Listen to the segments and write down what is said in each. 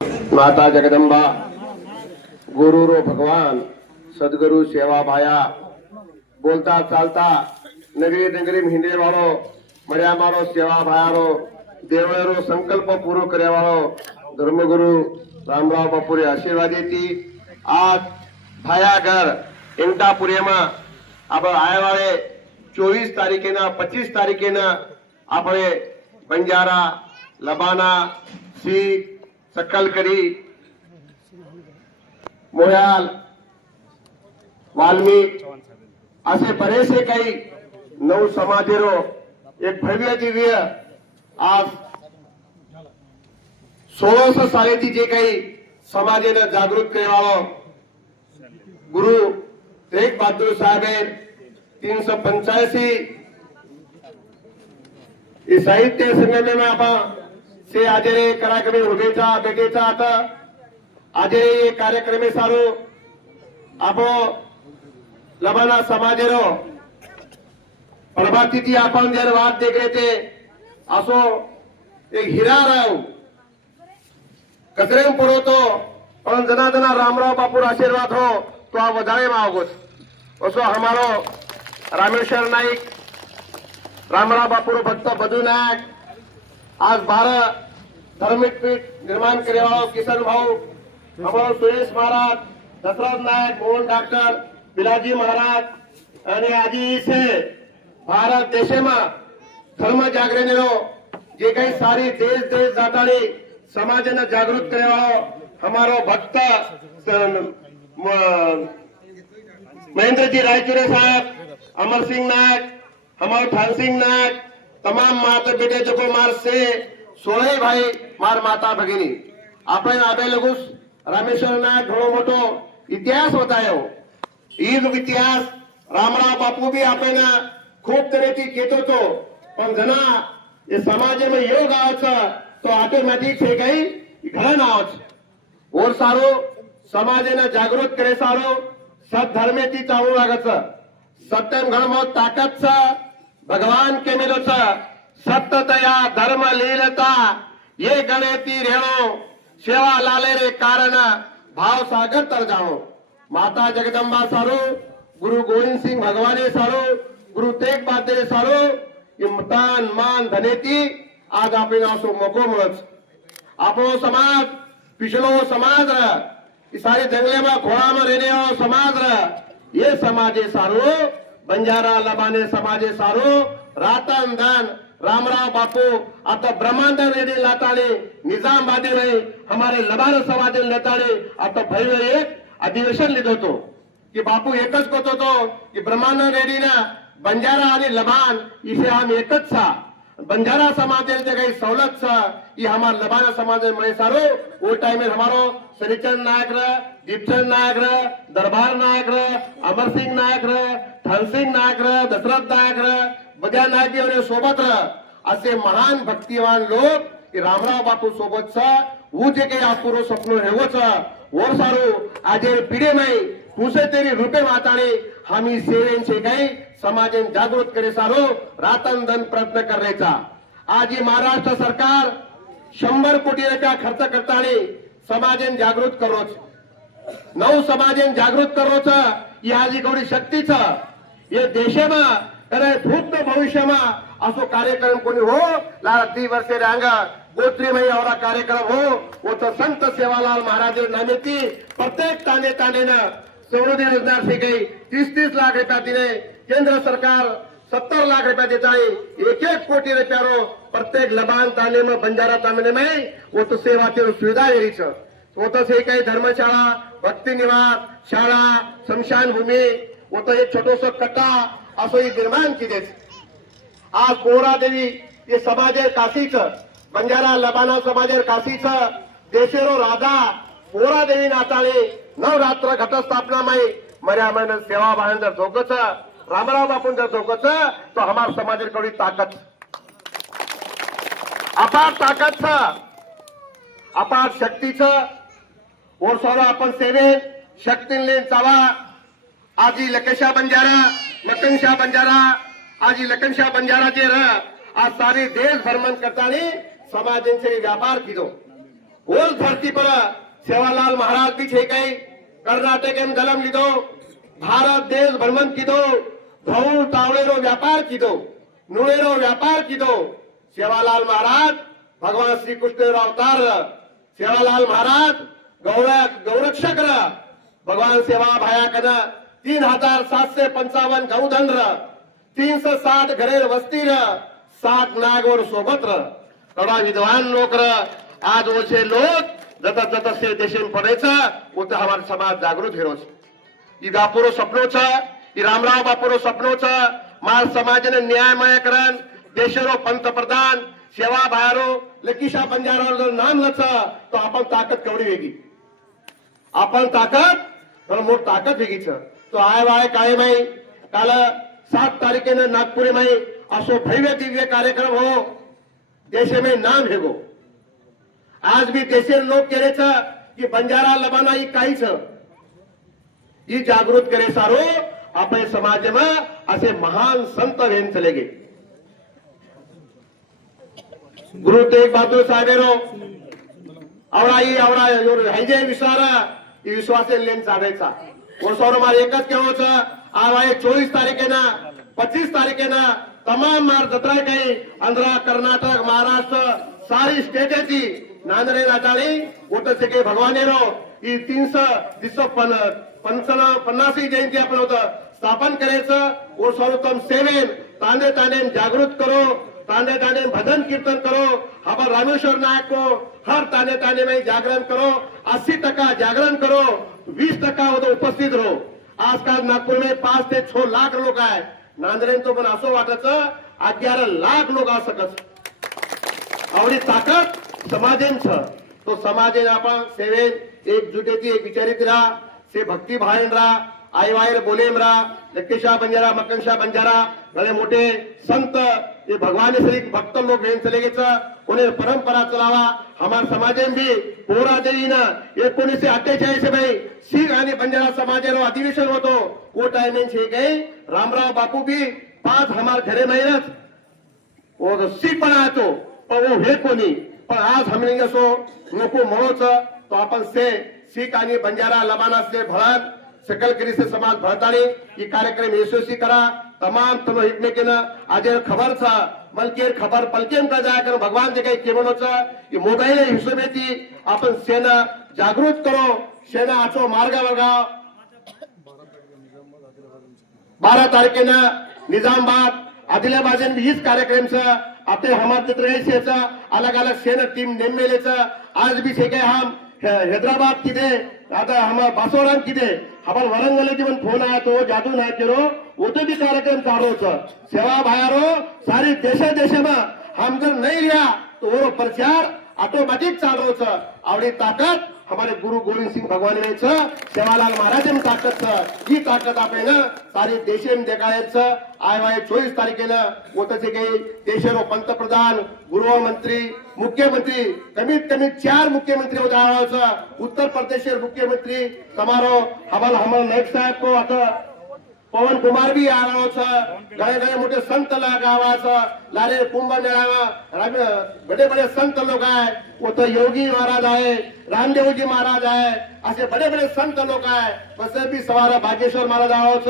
माता जगदम्बा गुरुरो भगवान सदगुरु सेवा भाया बोलता चालता नगरी नगरी हिंडे वाळो मर्या मारो सेवा भायारो देवळेरो संकल्प पूरो करे वाळो धर्मगुरु रामराव बापुरे आशीर्वाद देती आज भाया घर इंटापुरे में अब आए वाले 24 तारीखेना 25 तारीखेना अपने बंजारा लबाना सीख सकलकरी मोयाल वाल्मिक असे बरेचसे काही नऊ समाजेरो एक भव्य दिव्य आज 1600 सालेची जे काही समाजेनं जागृत केवाळो गुरु तेग बहादुर साहेब 385 इस साहित्य संमेलन में आपण से आजरे कार्यक्रम उभेचा बेटेचा आता आजरे कार्यक्रम सारो आपो लबाना समाजेरो प्रभाती आपण जर वाद देखले ते असो एक हिरा राव कचरे पुरवतो पण जना रामराव बापूर आशीर्वाद हो तो आ वधारे मागोत असो हमारो रामेश्वर नाईक रामराव बापूर भक्त बधू नायक आज 12 धार्मिक पीठ निर्माण करे वाळो किशन भाऊ हमारो सुरेश महाराज दशरथ नायक मोहन डॉक्टर बिलाजी महाराज અને આજે છે ભારત દેશમાં ધર્મ જાગરણનો જે કઈ સારી દેશ દેશ જાતાની સમાજને જાગૃત કરવાળો हमारो भक्त महेंद्रजी रायचुरे साहब अमर सिंह नायक हमारो ठान सिंह नायक तमाम माता बेटे जो मार से 16 भाई मार माता भगिनी आपण आबे लगूस रामेश्वर नायक घणो मोठो इतिहास बतायो ईद इतिहास रामराव बापू भी आपण खूप तऱ्हेची केतो तो पण जना ये समाज में योग आवच तो ऑटोमॅटिक हे काही घडण आवच और सारो समाजेने जागृत करे सारो सद्धर्मेती चालू लागत सत्यम घणमो ताकत छ भगवान के मिलो छ सत्यतया धर्म लीलता ये गणेती रेणो सेवा लाले रे कारण भाव सागर तर जाओ माता जगदम्बा सारो गुरु गोविंद सिंह भगवाने सारो गुरु तेग बहादुर सारो ये मतान मान धनेती आज आपण असो मोको मिळच आपो समाज पिछलो समाज रहा सारे जंगले में घोड़ा में रहने वाला समाज रहा ये समाजे सारो बंजारा लबाने समाजे सारो रातन दान रामराव बापू आता ब्रह्मांड रेडी लाताने निजामबादी नहीं हमारे लबान समाज लेताने आता भव्य एक अधिवेशन लिधो तो कि बापू एकच कोतो तो कि ब्रह्मांड रेडी ना बंजारा आणि लबान इसे हम एकच सा बंजारा समाज काही सवलत छ ये हमार लबाना समाज में सारो वो टाइम में हमारो श्रीचंद नायक रे दीपचंद नायक रे दरबार नायक रे अमर सिंह नायक रे धन सिंह नायक रे दशरथ नायक रे बद्या नायक सोबत रे असे महान भक्तिवान लोग रामराव बापू सोबत छ वो जे काही आपुरो स्वप्न हेवो छ और सारो आजे पीढ़ी में तुसे तेरी रूपे माताने हामी सेवेन से काही समाजन जागृत करे सारो रातन दन प्रयत्न करायचा आज ही महाराष्ट्र सरकार 100 कोटी रुपया खर्च करतानी समाजन जागृत करोच नव समाजन जागृत करोच ही आज गौरी शक्ती छ ये देशमा अरे भूत भविष्यमा असो कार्यक्रम कोणी हो ला 3 वर्षे रांगा गोत्री में और कार्यक्रम हो वो तो संत सेवालाल महाराज नामेती प्रत्येक ताने ताने ना समृद्धी योजना से गई 30-30 लाख रुपया दिले केंद्र सरकार 70 लाख रुपया देता है 1-1 कोटी रुपया रो प्रत्येक लबान ताने में बंजारा ताने में वो तो सेवा की सुविधा एरी छ वो तो से काही धर्मशाळा भक्ती निवास शाळा शमशान भूमी वो तो एक छोटोसो कट्टा असो ही निर्माण किदेच आज पोरा देवी ये समाजे काशी छ बंजारा लबाना समाजे काशी छ देशेरो राधा पोरा देवी नाताळे नवरात्र घटस्थापना में मर्या मन सेवा भान जर जोगच रामराव बापून जर जोगच तो हमार समाज कड़ी ताकत अपार ताकत छ अपार शक्ति छ और सारा अपन सेवे शक्ति लेन चावा आजी लकेशा बंजारा लखनशाह बंजारा आजी लखनशाह बंजारा जे रहा आज सारे देश भ्रमण करता समाज से व्यापार कीधो ओस धरती पर सेवालाल महाराज भी छे कई कर्नाटक में जन्म लीधो, भारत देश भ्रमण कीधो, धौल तावड़ेरो व्यापार कीधो, नुळेरो व्यापार कीधो। सेवालाल महाराज भगवान श्री कृष्ण अवतार, सेवालाल महाराज गौरक्षक भगवान सेवा भाया कन 3755 गौधन 360 घरे वस्ती 60 नागोर सोबत थोडा विद्वान लोक आज ओछे लोग जता जता से देश में पड़ेचा उते हमार समाज जागृत हेरो छे। ई बापुरो सपनो छ, ई रामराव बापुरो सपनो छ, मार समाज ने न्यायमय करन देशरो पंतप्रधान सेवा भायारो लकीशा बंजारावर नाम लच तो आपण ताकद केवढी वेगळी, आपण ताकद तर मोठ ताकद वेगळी छ। तो आय वाय काय माई काल 7 तारीखेने नागपुरी में असो भव्य दिव्य कार्यक्रम हो, देश में नाम हेगो। आज भी देशे लोग करे छ कि बंजारा लबाना ही काही छ, ही जागृत करे सारो अपने समाज में असे महान संत वेन चले गए। गुरु तेग बहादुर साहेबेरो आवड़ा हैजे विश्वारा ई विश्वासे लेन चालायचा। वर्षावर मार एकच केवो छ आवाय 24 तारीखेना 25 तारीखेना तमाम मार जत्रा काही आंध्र कर्नाटक महाराष्ट्र सारी स्टेटेची नांदरे नाचाळी होत के भगवानेरो ई 350 जयंती आपण होत स्थापन करायचं। वर्षानुतम सेवेन तांडे तांडे जागृत करो, तांडे तांडे भजन कीर्तन करो। हमार रामेश्वर नायक को हर तांडे तांडे में जागरण करो, 80% जागरण करो, 20% उपस्थित रहो। आजकाल नागपूर में 5 ते 6 लाख लोक आहे, नांदरेन तो पण असं वाटत 11 लाख लोक असकच आवडी ताकद समाजेन छ। तो समाजेन आपण सेवेन एकजुटेची एक विचारित राहा, से भक्ती भावेन राहा, आई वायर बोलेम राहा। लक्केशाह बंजारा मक्कनशाह बंजारा बड़े मोटे संत ये भगवान श्री भक्त लोग वेन चले गेच उन्हें परंपरा चलावा। हमार समाजेन भी पोरा देईन 1948 में सिख आणि बंजारा समाजेरो अधिवेशन होतो, वो टाइम छे गए रामराव बापू भी 5 हमार घरे मेहनत वो सिख पण आतो पण वो हे कोणी पण आज हमने असो नको म्हणोच तो आपण से सिख आणि बंजारा लबाना से भळत सकल करी से समाज भरतानी ये कार्यक्रम यशस्वी करा। तमाम तनो हित में के ना आज खबर था मलकेर खबर पलकेम का जाया कर भगवान जे काही केवनो छ ये मोबाइल हिशोबेती आपण सेना जागृत करो, सेना आचो मार्ग बघा। 12 तारखेना निजामाबाद आदिलाबाद में हीच कार्यक्रम छ आपले हमार चित्र अलग अलग सेना टीम नेमेले छ। आज भी छे हम हैदराबाद किदे आता हमार बासोराम किदे हमार वरंगल जीवन फोन आया तो जादू ना करो वो तो भी कार्यक्रम चालू छ। सेवा भायारो सारी देशे देशे में हम जर नहीं लिया तो वो प्रचार ऑटोमेटिक चालू छ। आवडी ताकद हमारे गुरु गोविंद सिंह भगवान में छ, सेवालाल महाराज में ताकत छ। ये ताकत आपे ना सारी देशे में देखाय छ। आय वाय 24 तारीखेला होत छे के देशरो पंतप्रधान गृह मंत्री मुख्यमंत्री कमीत कमी 4 मुख्यमंत्री होता छ। उत्तर प्रदेश मुख्यमंत्री तमारो हमार नायक साहब को आता पवन कुमार भी आ रहा छ। गए गए मोटे संत लगावा छ, लारे कुंभ मेळावा बड़े बड़े संत लोग आए, वो तो योगी महाराज आए, रामदेव जी महाराज आए, ऐसे बड़े बड़े संत लोग आए। वैसे भी सवार बागेश्वर महाराज आवा छ,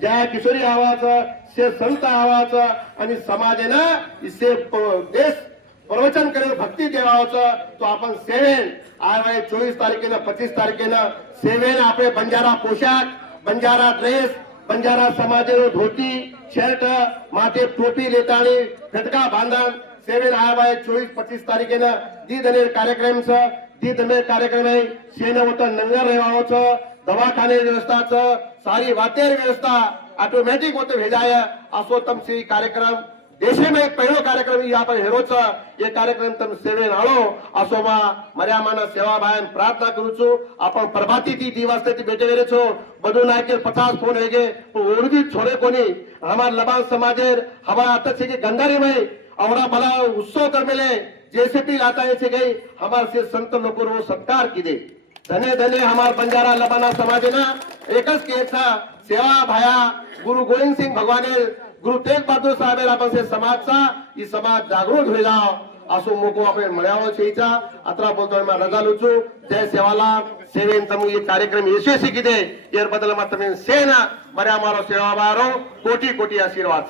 जया किशोरी आवा छ, से संत आवा छ आणि समाजेना इससे देश प्रवचन करे भक्ती देवा छ। तो आपण सेवेन आय 24 तारखेला 25 तारखेला सेवेन आपले बंजारा पोशाख, बंजारा ड्रेस, बंजारा समाजेरो धोती शर्ट माथे टोपी लेतानी फटका बांधन सेवेन आय 24-25 तारखेला दी दने कार्यक्रम छ। दी दने कार्यक्रम है सेना होता नंगर रहवाओ छ, दवाखाने व्यवस्था छ, सारी वातेर व्यवस्था ऑटोमेटिक होते भेजाय असो तम से कार्यक्रम देशे में पहलो कार्यक्रम यहाँ पर हेरो छ। ये कार्यक्रम तम सेवेन आलो असो मा मर्या माना सेवा भायन प्रार्थना करू छु। आपण प्रभाती थी दिवस थी बेटे वेरे छो बधु नायके 50 फोन हेगे तो ओरदी छोड़े कोनी हमार लबान समाजेर हमारा आता छे के गंगारी में औरा भला उत्सव कर मेले जेसीपी लाता है छे गई हमार से संत लोग रो सत्कार कीदे। धने धने हमार बंजारा लबाना समाजेना एकच के था सेवा भाया गुरु गोविंद सिंह भगवाने गुरु तेग बहादुर साहेब आपण से समाजचा ही समाज जागृत होईल असो मोको આપણે મળ્યાઓ છે ઈચા અતરા બોલતો मैं रजा लूं છું जय सेवालाल सेवेन तमु ये कार्यक्रम यशस्वी कीधे एर बदल में तमें सेना बऱ्या मारो सेवाबारो कोटी कोटी आशीर्वाद।